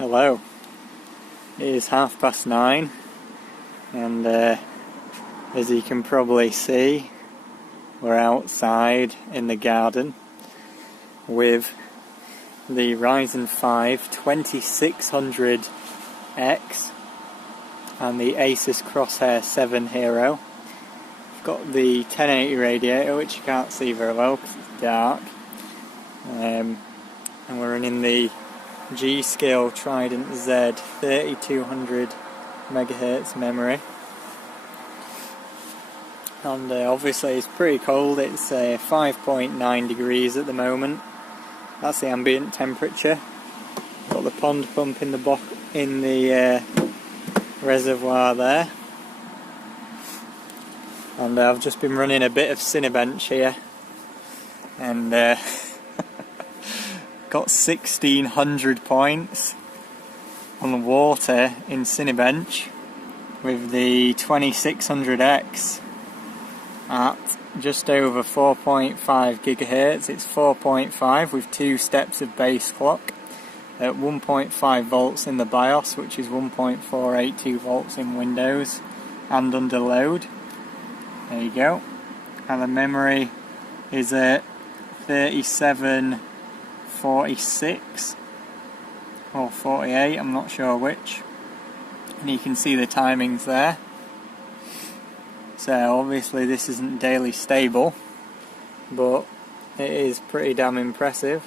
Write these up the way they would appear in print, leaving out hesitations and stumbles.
Hello, it is 9:30 and as you can probably see, we're outside in the garden with the Ryzen 5 2600X and the Asus Crosshair 7 Hero. I've got the 1080 radiator, which you can't see very well because it's dark, and we're running the G-Skill Trident Z 3200 MHz memory, and obviously it's pretty cold. It's 5.9 degrees at the moment. That's the ambient temperature. Got the pond pump in the reservoir there, and I've just been running a bit of Cinebench here, and got 1600 points on the water in Cinebench with the 2600X at just over 4.5 gigahertz. It's 4.5 with 2 steps of base clock at 1.5 volts in the BIOS, which is 1.482 volts in Windows and under load. There you go. And the memory is at 3746 or 48, I'm not sure which, and you can see the timings there. So obviously this isn't daily stable, but it is pretty damn impressive.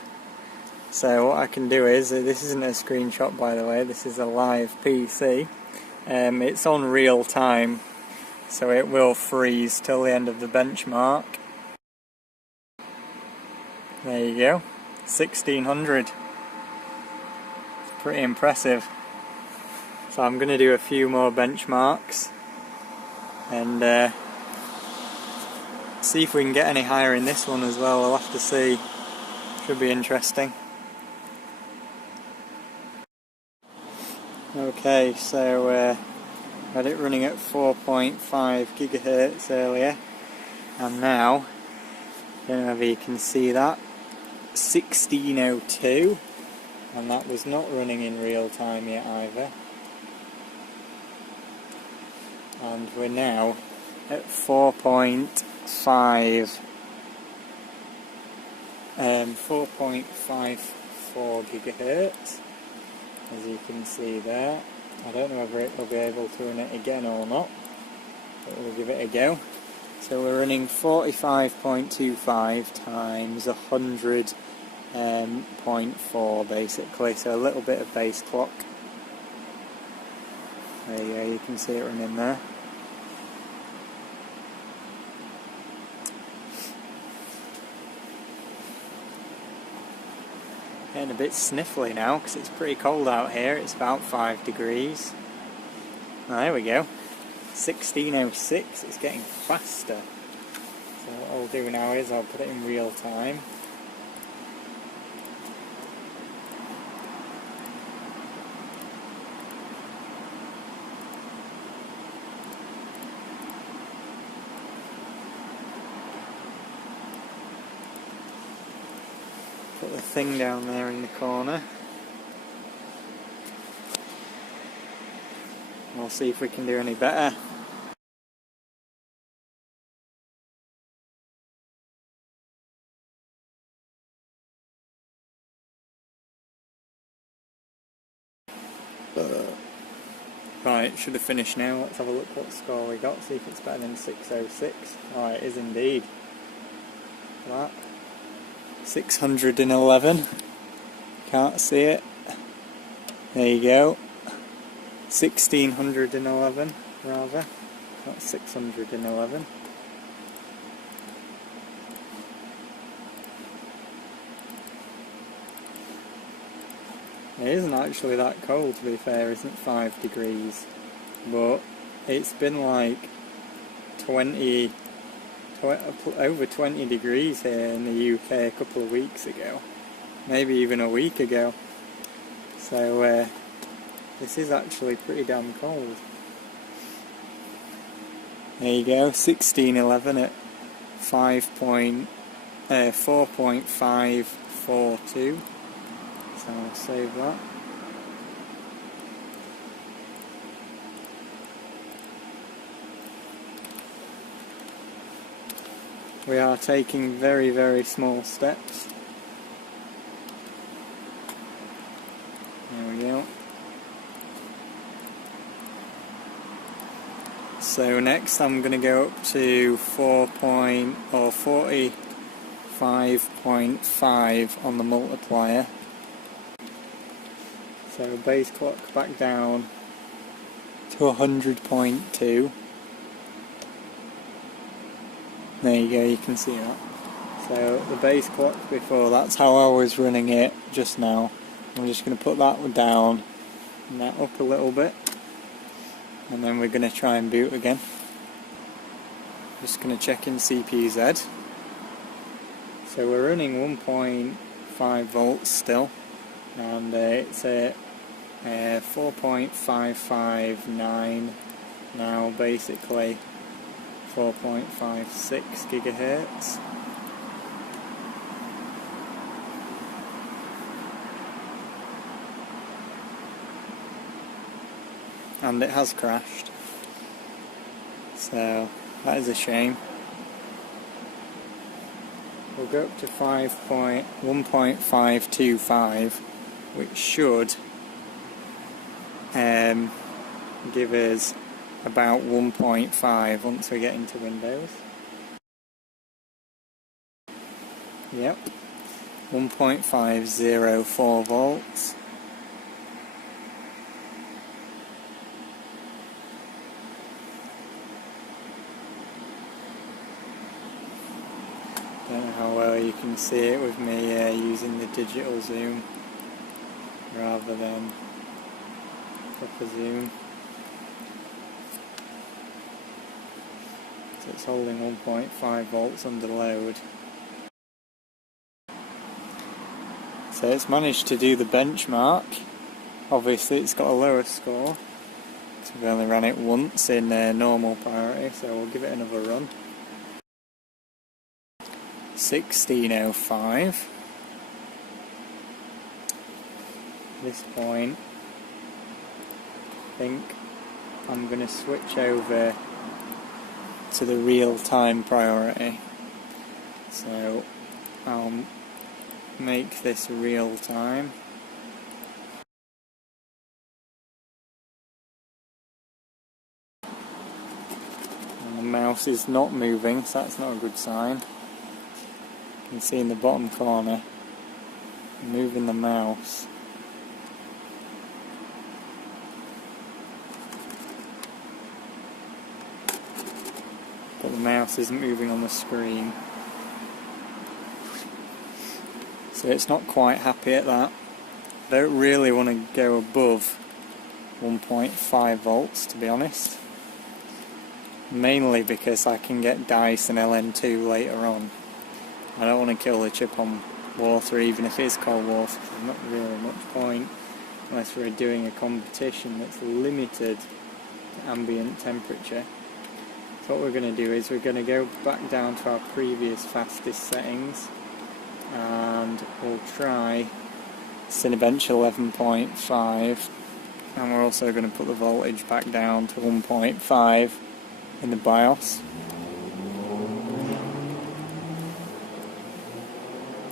So what I can do is, this isn't a screenshot by the way, this is a live PC. It's on real time, so it will freeze till the end of the benchmark. There you go, 1600. Pretty impressive. So I'm going to do a few more benchmarks and see if we can get any higher in this one as well. We'll have to see. Should be interesting. Okay, so I had it running at 4.5 gigahertz earlier, and now, I don't know if you can see that, 1602, and that was not running in real time yet either. And we're now at 4.54 gigahertz, as you can see there. I don't know whether it will be able to run it again or not, but we'll give it a go. So we're running 45.25 times 100.4 basically, so a little bit of base clock. There you go, you can see it running there. Getting a bit sniffly now because it's pretty cold out here. It's about 5 degrees. Oh, there we go. 1606, it's getting faster. So what I'll do now is I'll put it in real time. Put the thing down there in the corner. We'll see if we can do any better. Right, should have finished now. Let's have a look what score we got, see if it's better than 606. Oh, it is indeed. That 611. Can't see it. There you go. 1611 rather, not 611. It isn't actually that cold, to be fair, isn't 5 degrees, but it's been like over 20 degrees here in the UK a couple of weeks ago, maybe even a week ago, so this is actually pretty damn cold. There you go, 1611 at 4.542. So I'll save that. We are taking very, very small steps. There we go. So next I'm going to go up to 45.5 on the multiplier. So base clock back down to 100.2. There you go, you can see that. So the base clock before, that's how I was running it just now. I'm just going to put that down and that up a little bit, and then we're going to try and boot again. Just going to check in CPU-Z. So we're running 1.5 volts still, and it's at 4.559 now, basically 4.56 gigahertz. And it has crashed, so that is a shame. We'll go up to 1.525, which should give us about 1.5 once we get into Windows. Yep, 1.504 volts. Don't know how well you can see it with me using the digital zoom rather than proper zoom. So it's holding 1.5 volts under load. So it's managed to do the benchmark. Obviously it's got a lower score, so we've only ran it once in normal priority, so we'll give it another run. 1605. At this point, I think I'm going to switch over to the real-time priority. So I'll make this real-time. And the mouse is not moving, so that's not a good sign. You can see in the bottom corner, moving the mouse. But the mouse isn't moving on the screen. So it's not quite happy at that. I don't really want to go above 1.5 volts, to be honest. Mainly because I can get DICE and LN2 later on. I don't want to kill the chip on water, even if it is cold water. There's not really much point unless we're doing a competition that's limited to ambient temperature. So what we're going to do is we're going to go back down to our previous fastest settings, and we'll try Cinebench 11.5, and we're also going to put the voltage back down to 1.5 in the BIOS.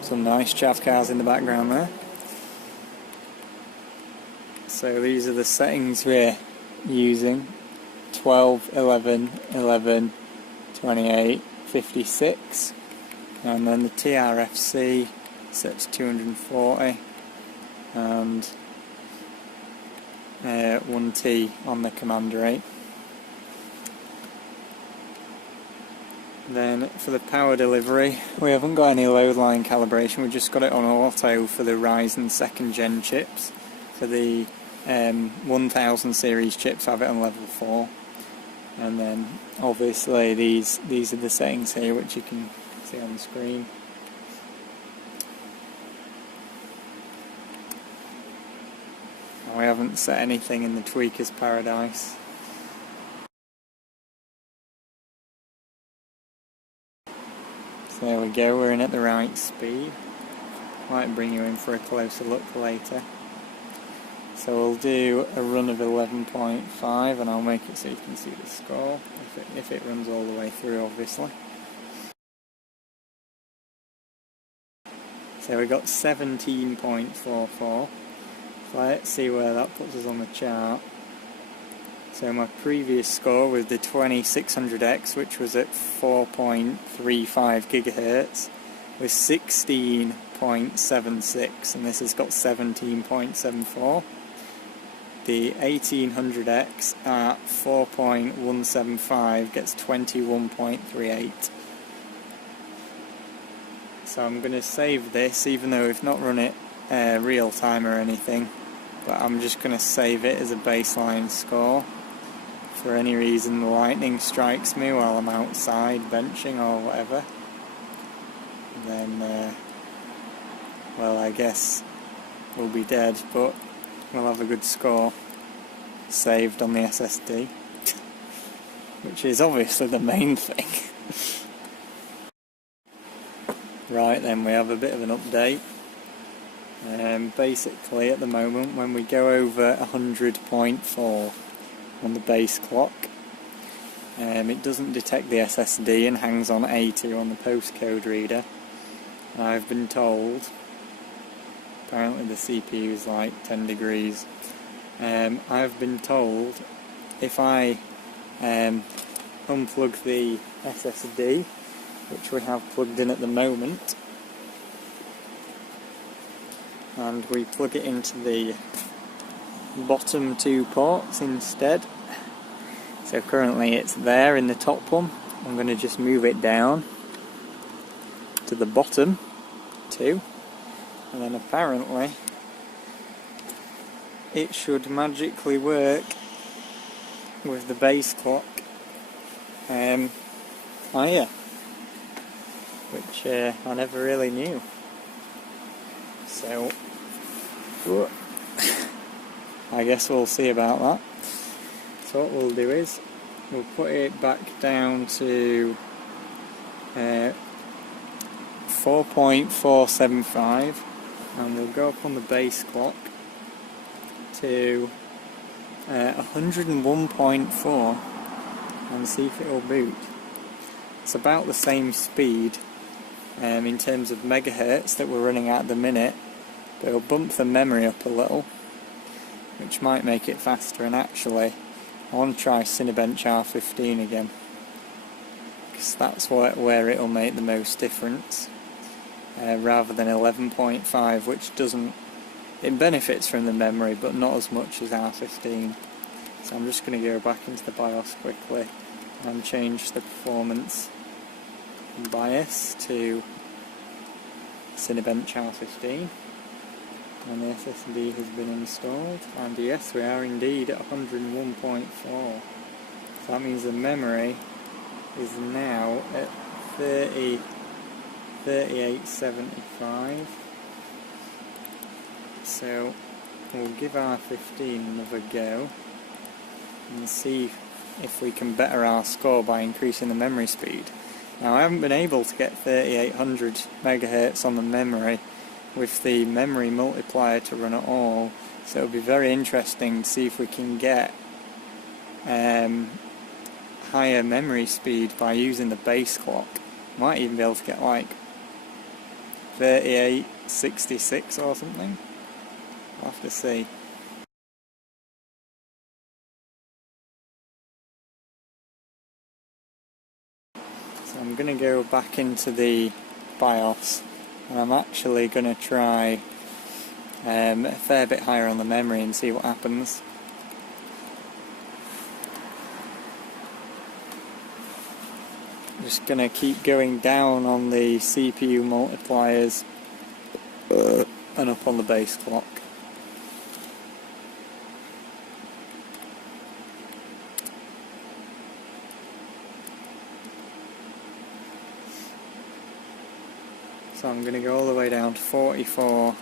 Some nice chaff cars in the background there. So these are the settings we're using: 12, 11, 11, 28, 56, and then the TRFC set to 240, and 1T on the command rate. Then for the power delivery, we haven't got any load line calibration, we just got it on auto for the Ryzen 2nd gen chips. For the 1000 series chips, I have it on level 4. And then obviously these are the settings here, which you can see on the screen. And we haven't set anything in the tweaker's paradise. So there we go, we're in at the right speed. Might bring you in for a closer look later. So we'll do a run of 11.5, and I'll make it so you can see the score, if it runs all the way through, obviously. So we got 17.44. Let's see where that puts us on the chart. So my previous score with the 2600X, which was at 4.35 gigahertz, was 16.76, and this has got 17.74. The 1800X at 4.175 gets 21.38. So I'm going to save this, even though we've not run it real time or anything, but I'm just going to save it as a baseline score. For any reason the lightning strikes me while I'm outside benching or whatever, then well, I guess we'll be dead, but we'll have a good score saved on the SSD, which is obviously the main thing. Right then, we have a bit of an update. Basically at the moment, when we go over 100.4 on the base clock, it doesn't detect the SSD and hangs on 80 on the postcode reader. I've been told, apparently the CPU is like 10 degrees, I've been told if I unplug the SSD, which we have plugged in at the moment, and we plug it into the bottom two ports instead. So currently it's there in the top one. I'm going to just move it down to the bottom two, and then apparently it should magically work with the base clock higher, which I never really knew. So I guess we'll see about that. So what we'll do is we'll put it back down to 4.475, and we'll go up on the base clock to 101.4 and see if it'll boot. It's about the same speed in terms of megahertz that we're running at the minute, but it'll bump the memory up a little, which might make it faster. And actually I want to try Cinebench R15 again, because that's where it'll make the most difference, rather than 11.5, which doesn't, it benefits from the memory but not as much as R15. So I'm just going to go back into the BIOS quickly and change the performance bias to Cinebench R15, and the SSD has been installed, and yes, we are indeed at 101.4. So that means the memory is now at 3875. So we'll give R15 another go and see if we can better our score by increasing the memory speed. Now, I haven't been able to get 3800 megahertz on the memory with the memory multiplier to run at all, so it'll be very interesting to see if we can get higher memory speed by using the base clock. Might even be able to get like 3866 or something. I'll have to see. So I'm going to go back into the BIOS, and I'm actually going to try a fair bit higher on the memory and see what happens. Just going to keep going down on the CPU multipliers and up on the base clock. So I'm going to go all the way down to 44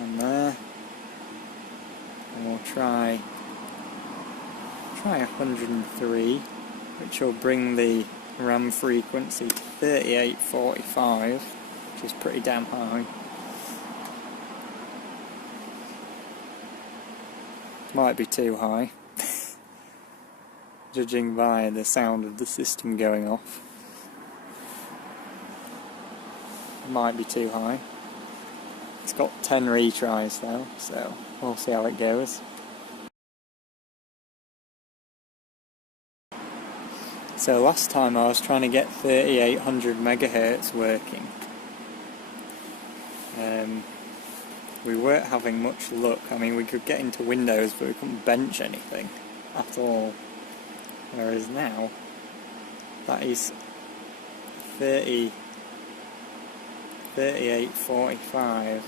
and there, and we'll try 103, which will bring the RAM frequency to 3845, which is pretty damn high. Might be too high, judging by the sound of the system going off. Might be too high. It's got 10 retries though, so we'll see how it goes. So last time I was trying to get 3800 megahertz working. We weren't having much luck. I mean, we could get into Windows, but we couldn't bench anything at all. Whereas now, that is 3845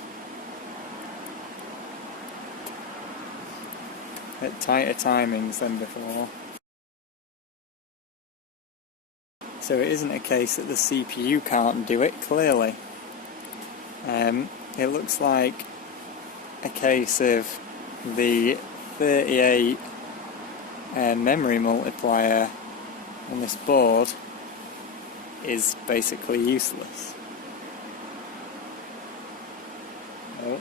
at tighter timings than before. So it isn't a case that the CPU can't do it, clearly. It looks like a case of the 38 memory multiplier on this board is basically useless. Oh, I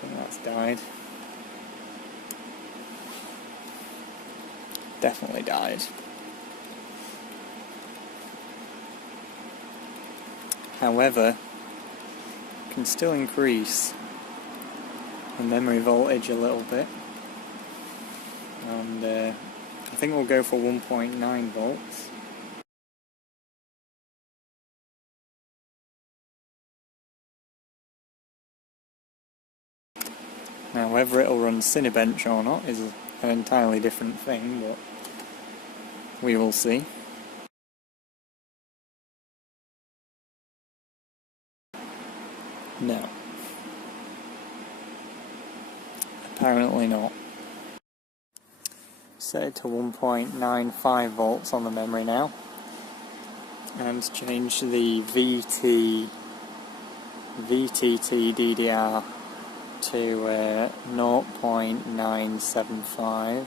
think that's died. Definitely died. However, can still increase the memory voltage a little bit, and I think we'll go for 1.9 volts. Now whether it'll run Cinebench or not is an entirely different thing, but we will see. No. Apparently not. Set it to 1.95 volts on the memory now, and change the VTT DDR to 0.975.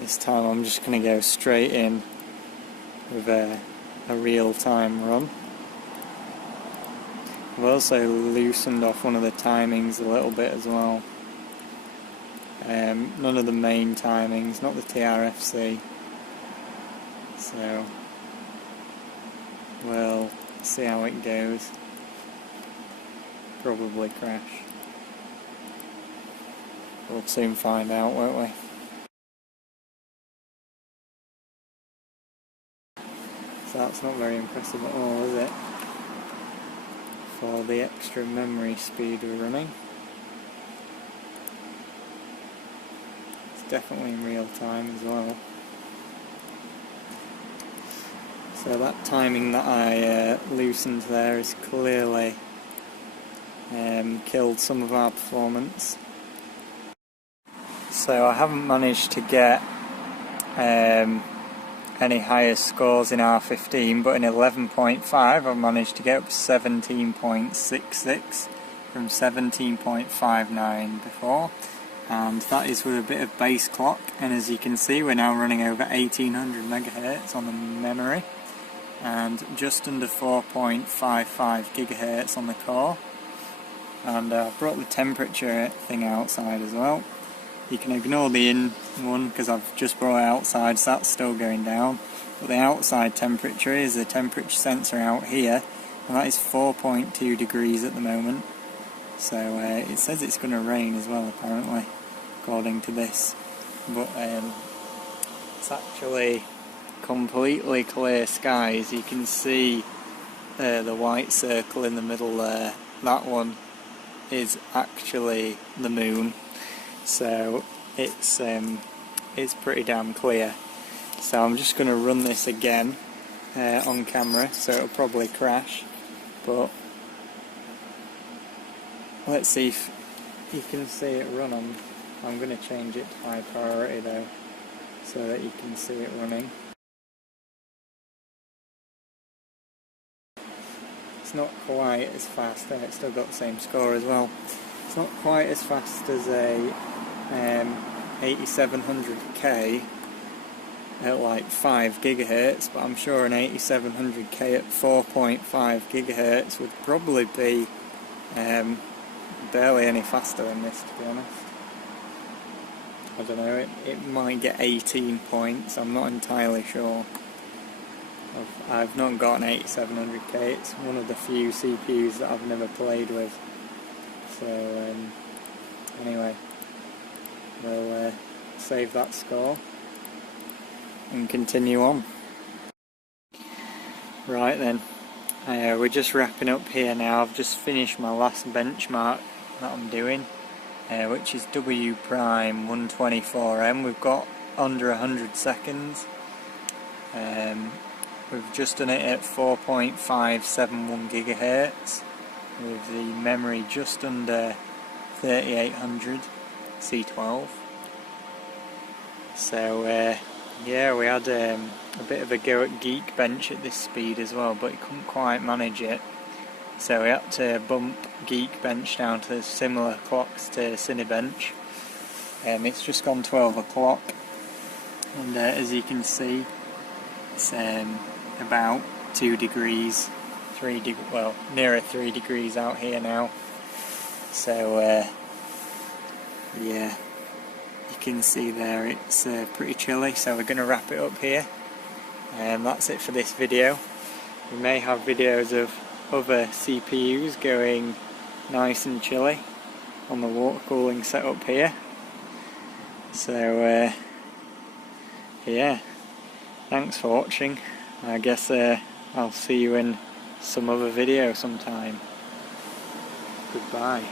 This time I'm just going to go straight in with a real-time run. I've also loosened off one of the timings a little bit as well. None of the main timings, not the TRFC. So we'll see how it goes. Probably crash. We'll soon find out, won't we? So that's not very impressive at all, is it? For the extra memory speed we're running. It's definitely in real time as well. So that timing that I loosened there has clearly killed some of our performance. So I haven't managed to get any higher scores in R15, but in 11.5 I've managed to get up to 17.66 from 17.59 before, and that is with a bit of base clock. And as you can see, we're now running over 1800 megahertz on the memory and just under 4.55 gigahertz on the core. And I've brought the temperature thing outside as well. You can ignore the in one because I've just brought it outside, so that's still going down. But the outside temperature is the temperature sensor out here, and that is 4.2 degrees at the moment. So it says it's going to rain as well, apparently, according to this. But it's actually completely clear skies. You can see the white circle in the middle there. That one is actually the moon. So it's pretty damn clear. So I'm just going to run this again on camera, so it'll probably crash, but let's see if you can see it run on. I'm going to change it to high priority though, so that you can see it running. It's not quite as fast, and it's still got the same score as well. It's not quite as fast as a 8700K at like 5 gigahertz, but I'm sure an 8700K at 4.5 gigahertz would probably be barely any faster than this, to be honest. I don't know, it might get 18 points, I'm not entirely sure. I've not got an 8700K, it's one of the few CPUs that I've never played with. So anyway, we'll save that score and continue on. Right then, we're just wrapping up here now. I've just finished my last benchmark that I'm doing, which is W prime 124M. We've got under 100 seconds. We've just done it at 4.571 gigahertz with the memory just under 3800 C12. So yeah, we had a bit of a go at Geekbench at this speed as well, but it couldn't quite manage it. So we had to bump Geekbench down to similar clocks to Cinebench. It's just gone 12 o'clock, and as you can see, it's about 2 degrees, well, nearer 3 degrees out here now. So yeah, you can see there it's pretty chilly, so we're going to wrap it up here. That's it for this video. We may have videos of other CPUs going nice and chilly on the water cooling setup here. So yeah, thanks for watching. I guess I'll see you in some other video sometime. Goodbye.